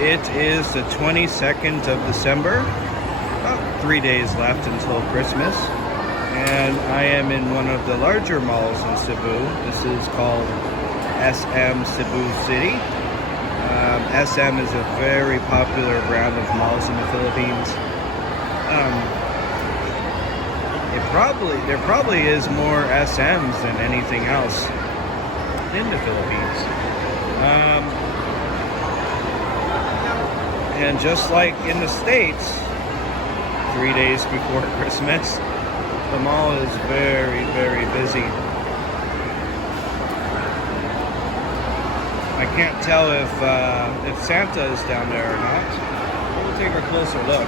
It is the 22nd of December, about 3 days left until Christmas, and I am in one of the larger malls in Cebu. This is called SM Cebu City. SM is a very popular brand of malls in the Philippines. There probably is more SMs than anything else in the Philippines. And just like in the States, 3 days before Christmas, the mall is very, very busy. I can't tell if Santa is down there or not. We'll take a closer look.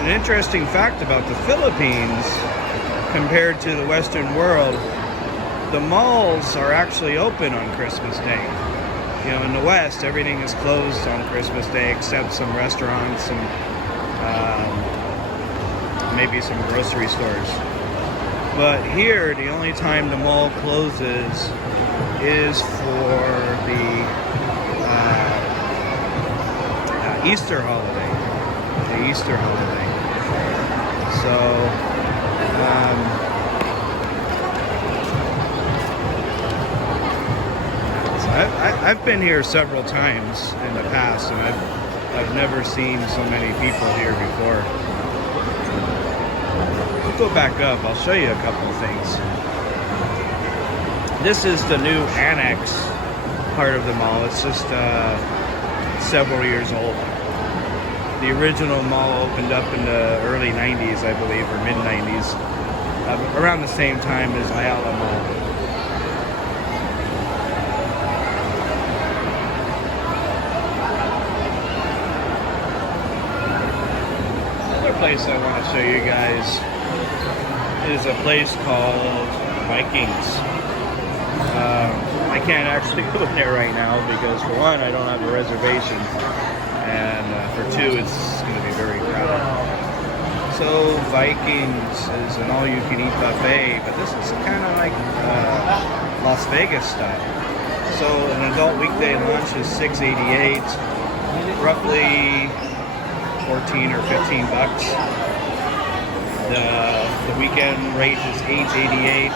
An interesting fact about the Philippines compared to the Western world, the malls are actually open on Christmas Day. You know, in the West, everything is closed on Christmas Day except some restaurants and maybe some grocery stores. But here, the only time the mall closes is for the Easter holiday. The Easter holiday. So, I've been here several times in the past, and I've never seen so many people here before. We'll go back up. I'll show you a couple of things. This is the new annex part of the mall. It's just several years old. The original mall opened up in the early 90s, I believe, or mid 90s, around the same time as Ayala Mall. Another place I want to show you guys is a place called Vikings. I can't actually go in there right now because, for one, I don't have a reservation. And for two, it's going to be very crowded. So Vikings is an all-you-can-eat buffet, but this is kind of like Las Vegas style. So an adult weekday lunch is $6.88, roughly 14 or 15 bucks. The weekend rate is $8.88,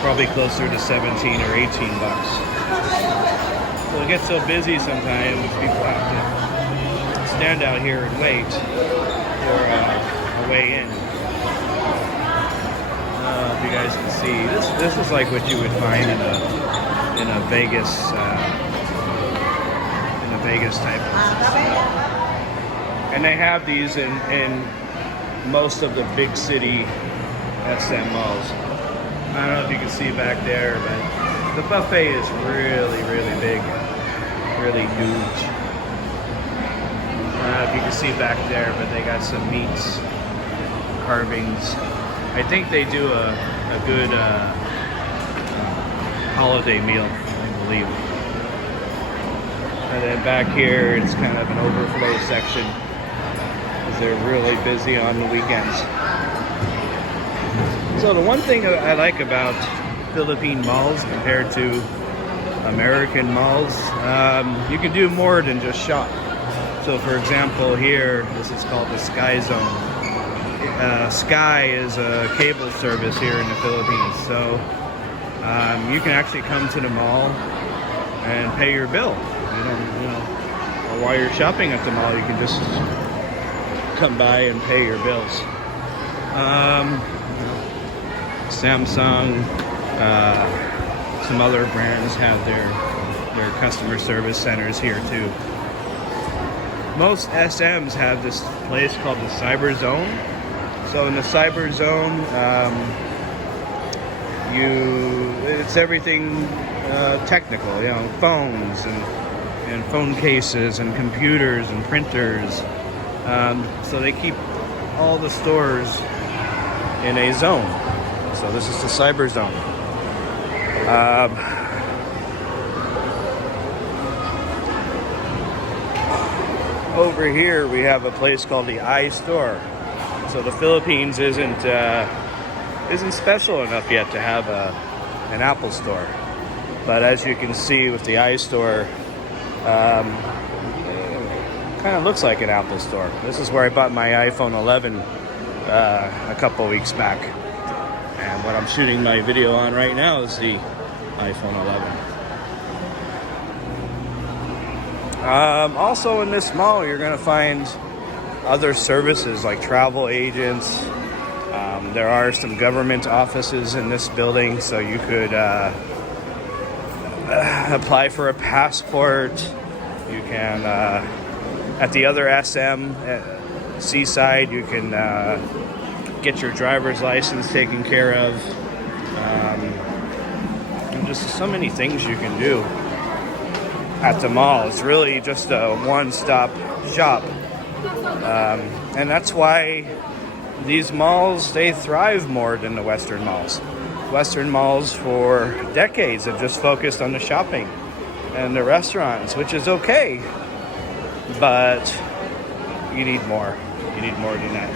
probably closer to 17 or 18 bucks. So it gets so busy sometimes, people have to stand out here and wait for a way in. If you guys can see, this is like what you would find in a Vegas type of setup. And they have these in most of the big city SM malls. I don't know if you can see back there, but the buffet is really, really big, really huge. I don't know if you can see back there, but they got some meats, carvings. I think they do a good holiday meal, I believe. And then back here, it's kind of an overflow section because they're really busy on the weekends. So the one thing I like about Philippine malls compared to American malls, you can do more than just shop. So for example, here, this is called the Sky Zone. Sky is a cable service here in the Philippines. So you can actually come to the mall and pay your bill. Or while you're shopping at the mall, you can just come by and pay your bills. Samsung, some other brands have their customer service centers here too. Most SMs have this place called the Cyber Zone. So in the Cyber Zone, it's everything technical, phones and phone cases and computers and printers. So they keep all the stores in a zone. So this is the Cyber Zone. Over here we have a place called the iStore. So the Philippines isn't isn't special enough yet to have an Apple store. But as you can see with the iStore, kind of looks like an Apple store. This is where I bought my iPhone 11 a couple weeks back. And what I'm shooting my video on right now is the iPhone 11. Also in this mall, you're going to find other services like travel agents. There are some government offices in this building, so you could apply for a passport. You can, at the other SM Seaside, you can get your driver's license taken care of. And just so many things you can do at the mall. It's really just a one-stop shop. And that's why these malls, they thrive more than the Western malls. Western malls for decades have just focused on the shopping and the restaurants, which is okay, but you need more. You need more than that.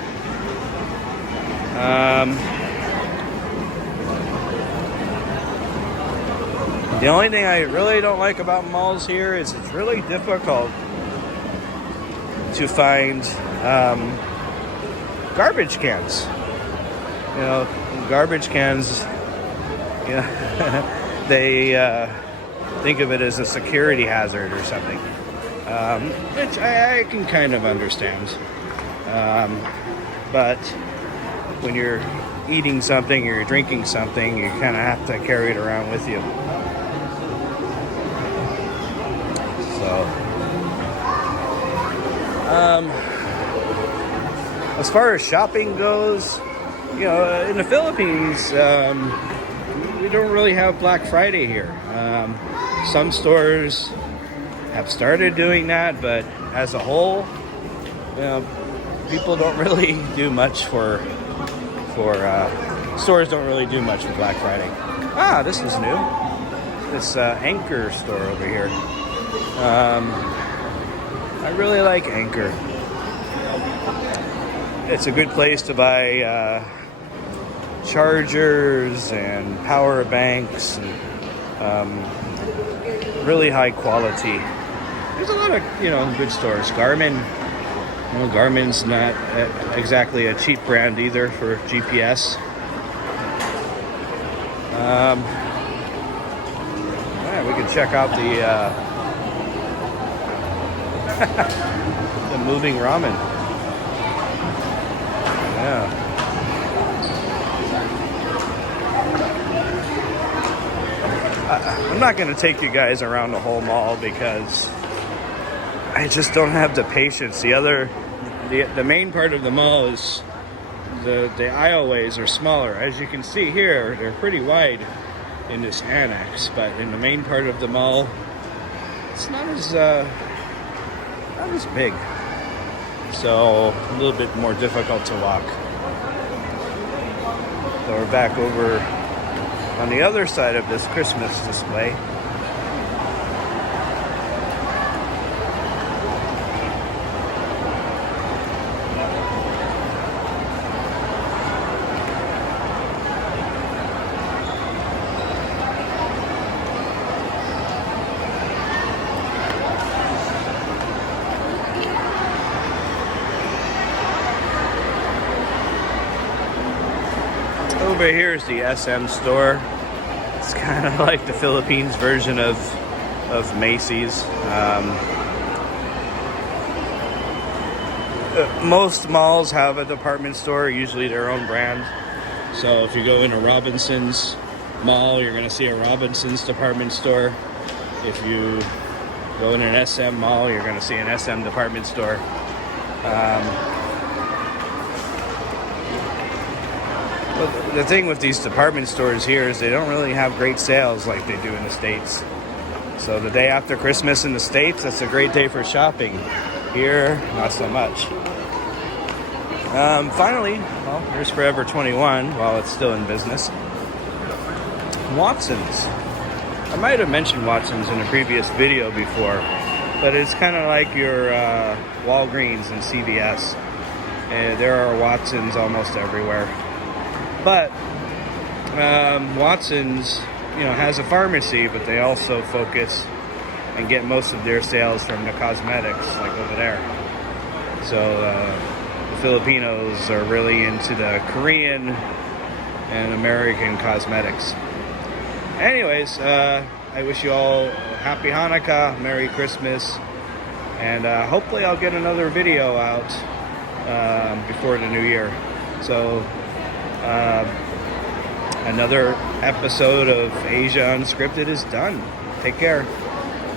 The only thing I really don't like about malls here is it's really difficult to find garbage cans. You know, garbage cans, you know, they think of it as a security hazard or something, which I can kind of understand. But when you're eating something or you're drinking something, you kind of have to carry it around with you. So, as far as shopping goes, you know, in the Philippines, we don't really have Black Friday here. Some stores have started doing that, but as a whole, you know, people don't really do much for stores don't really do much for Black Friday. Ah, this is new. This Anchor store over here. I really like Anchor. It's a good place to buy chargers and power banks and really high quality. There's a lot of, you know, good stores. Garmin. Well, Garmin's not exactly a cheap brand either for GPS. Yeah, we can check out the moving ramen. Yeah. I'm not going to take you guys around the whole mall because I just don't have the patience. The main part of the mall is the aisleways are smaller. As you can see here, they're pretty wide in this annex, but in the main part of the mall, it's not as big. So a little bit more difficult to walk. So we're back over on the other side of this Christmas display. Over here is the SM store. It's kind of like the Philippines version of Macy's. Most malls have a department store, usually their own brand. So if you go into Robinson's Mall, you're going to see a Robinson's department store. If you go in an SM Mall, you're going to see an SM department store. But the thing with these department stores here is they don't really have great sales like they do in the States. So the day after Christmas in the States, that's a great day for shopping. Here, not so much. Finally, well, here's Forever 21 while it's still in business. Watson's. I might have mentioned Watson's in a previous video before, but it's kind of like your Walgreens and CVS. There are Watson's almost everywhere. But Watson's, has a pharmacy, but they also focus and get most of their sales from the cosmetics, like over there. So the Filipinos are really into the Korean and American cosmetics. Anyways, I wish you all a happy Hanukkah, Merry Christmas, and hopefully I'll get another video out before the new year. So another episode of Asia Unscripted is done. Take care.